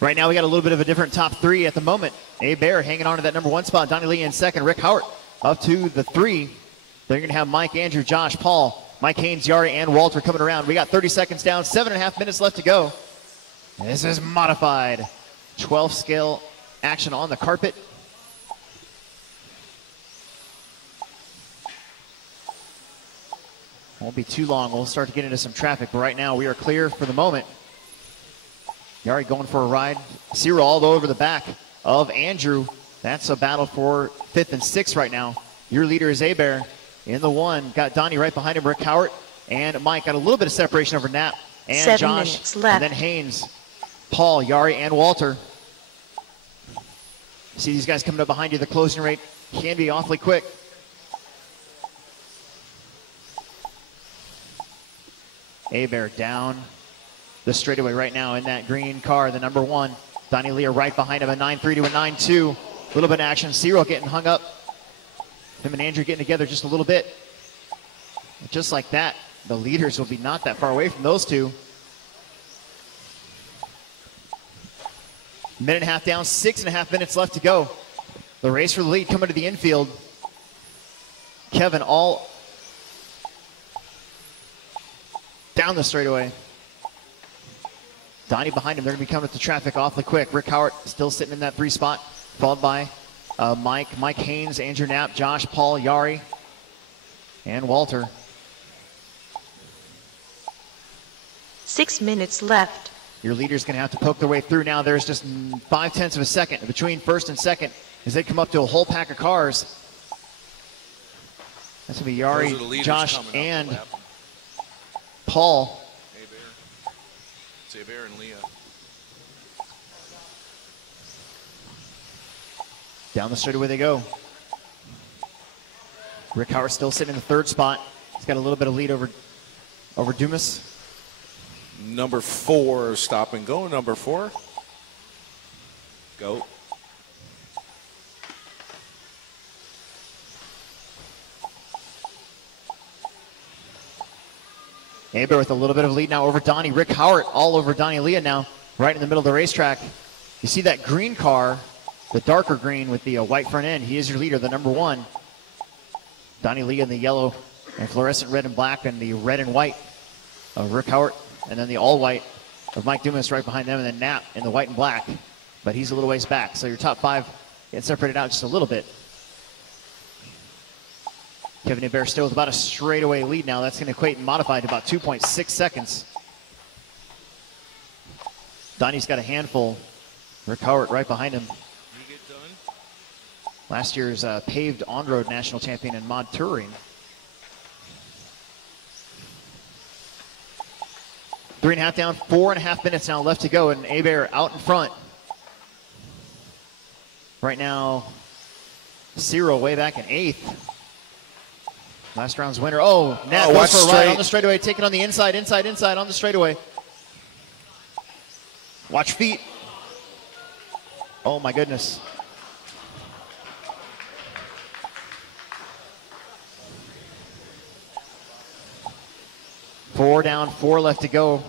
Right now we got a little bit of a different top three at the moment. Hebert hanging on to that number 1 spot. Donnie Lee in second. Rick Howard up to the 3. They're going to have Mike, Andrew, Josh, Paul, Mike Haynes, Yari, and Walter coming around. We got 30 seconds down, 7.5 minutes left to go. And this is modified 12 scale action on the carpet. Won't be too long. We'll start to get into some traffic, but right now we are clear for the moment. Yari going for a ride. Cyril all over the back of Andrew. That's a battle for 5th and 6th right now. Your leader is Hebert in the 1. Got Donnie right behind him. Rick Howard and Mike got a little bit of separation over Knapp and 7 Josh. minutes left. And then Haynes, Paul, Yari, and Walter. See these guys coming up behind you. The closing rate can be awfully quick. Hebert down the straightaway right now in that green car, the number 1. Donnie Lee right behind him, a 9.3 to a 9.2. A little bit of action. Cyril getting hung up. Him and Andrew getting together just a little bit. And just like that, the leaders will be not that far away from those two. Minute and a half down, 6.5 minutes left to go. The race for the lead coming to the infield. Kevin all down the straightaway. Donnie behind him. They're going to be coming at the traffic awfully quick. Rick Howard still sitting in that 3 spot, followed by Mike Haynes, Andrew Knapp, Josh, Paul, Yari, and Walter. 6 minutes left. Your leader's going to have to poke their way through now. There's just 0.5 of a second between first and second as they come up to a whole pack of cars. That's going to be Yari, Josh, and Paul. It's Hebert and Leah. Down the straightaway they go. Rick Howard still sitting in the 3rd spot. He's got a little bit of lead over Dumas. Number 4, stop and go. Number 4. Go. Hebert with a little bit of lead now over Donnie. Rick Howard all over Donnie Leah now, right in the middle of the racetrack. You see that green car, the darker green with the white front end. He is your leader, the number 1. Donnie Leah in the yellow and fluorescent red and black, and the red and white of Rick Howard, and then the all white of Mike Dumas right behind them, and then Knapp in the white and black. But he's a little ways back, so your top 5 get separated out just a little bit. Kevin Hebert still with about a straightaway lead now. That's going to equate and modify to about 2.6 seconds. Donnie's got a handful. Rick Howard right behind him. Last year's paved on-road national champion in mod touring. 3.5 down, 4.5 minutes now left to go, and Hebert out in front. Right now, Cyril way back in 8th. Last round's winner. Oh, Nat goes for a ride on the straightaway, taking on the inside on the straightaway. Watch feet. Oh my goodness. Four down, 4 left to go.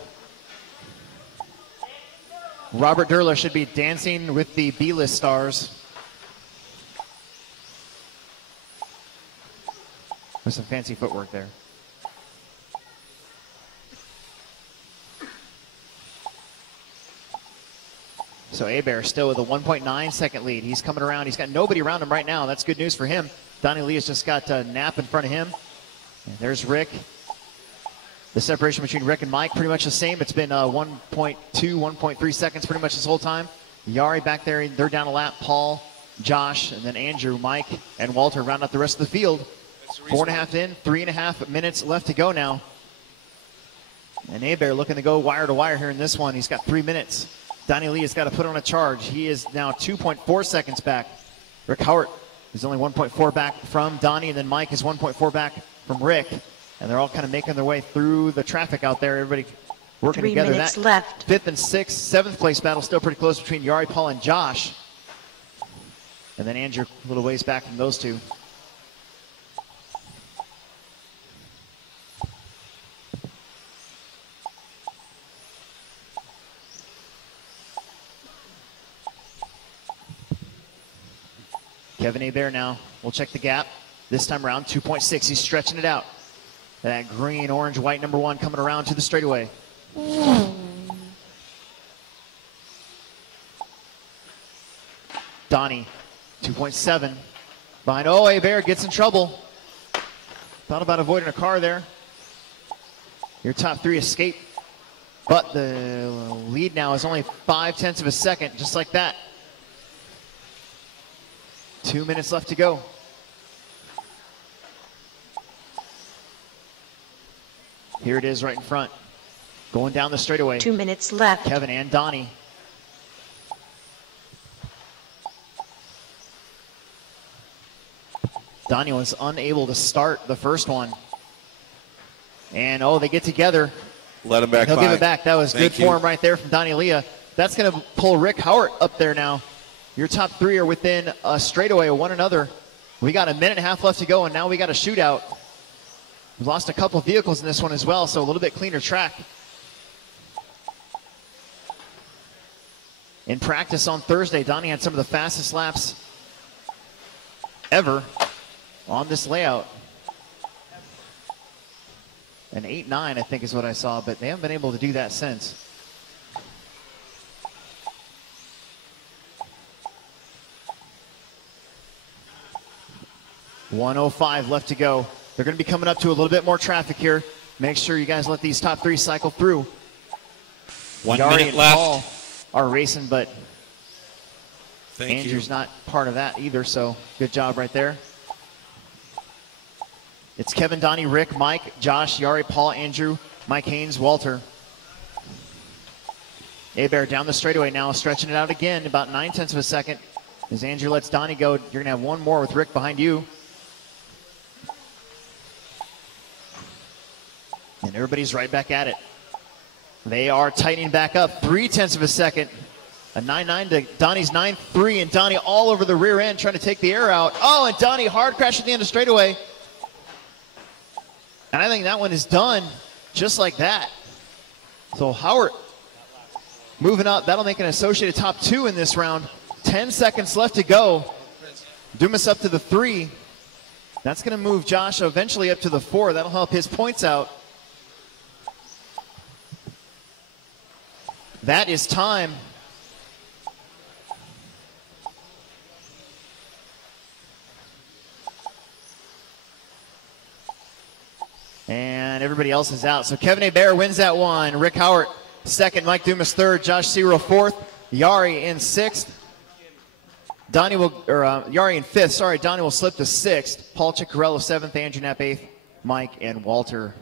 Robert Durler should be dancing with the B-list stars. With some fancy footwork there. So Hebert still with a 1.9 second lead. He's coming around. He's got nobody around him right now. That's good news for him. Donnie Lee has just got Knapp in front of him. And there's Rick. The separation between Rick and Mike pretty much the same. It's been 1.2, 1.3 seconds pretty much this whole time. Yari back there, they're down a lap. Paul, Josh, and then Andrew, Mike, and Walter round out the rest of the field. 4.5 in, 3.5 minutes left to go now. And Hebert looking to go wire to wire here in this one. He's got 3 minutes. Donnie Lee has got to put on a charge. He is now 2.4 seconds back. Rick Howard is only 1.4 back from Donnie, and then Mike is 1.4 back from Rick. And they're all kind of making their way through the traffic out there. Everybody working 3 together. minutes left. 5th and 6th, 7th place battle still pretty close between Yari, Paul, and Josh. And then Andrew a little ways back from those two. Kevin Hebert now will check the gap. This time around, 2.6. He's stretching it out. That green, orange, white number 1 coming around to the straightaway. Donnie, 2.7. Behind, oh, Hebert gets in trouble. Thought about avoiding a car there. Your top 3 escape. But the lead now is only 0.5 of a second, just like that. 2 minutes left to go. Here it is right in front. Going down the straightaway. 2 minutes left. Kevin and Donnie. Donnie was unable to start the first one. And oh, they get together. Let him back. He'll give it back. That was good Thank you. form right there from Donnie Leah. That's going to pull Rick Howard up there now. Your top 3 are within a straightaway of one another. We got 1.5 minutes left to go, and now we got a shootout. We've lost a couple of vehicles in this one as well, so a little bit cleaner track. In practice on Thursday, Donnie had some of the fastest laps ever on this layout. An 8.9, I think is what I saw, but they haven't been able to do that since. .105 left to go. They're going to be coming up to a little bit more traffic here. Make sure you guys let these top 3 cycle through. 1 Yari minute and left. Paul are racing, but Thank Andrew's you. not part of that either, so good job right there. It's Kevin, Donnie, Rick, Mike, Josh, Yari, Paul, Andrew, Mike Haynes, Walter. Hebert down the straightaway now, stretching it out again, about 0.9 of a second. As Andrew lets Donnie go, you're going to have one more with Rick behind you. And everybody's right back at it. They are tightening back up, 0.3 of a second. A 9.9 to Donnie's 9.3, and Donnie all over the rear end trying to take the air out. Oh, and Donnie hard crash at the end of straightaway. And I think that one is done just like that. So Howard moving up. That'll make an associated top 2 in this round. 10 seconds left to go. Dumas up to the 3. That's going to move Josh eventually up to the 4. That'll help his points out. That is time. And everybody else is out. So Kevin Hebert wins that one. Rick Howard second, Mike Dumas third, Josh Ciro fourth, Yari in sixth. Donnie will, or Yari in fifth. Sorry, Donnie will slip to sixth. Paul Ciccarello seventh, Andrew Knapp eighth, Mike and Walter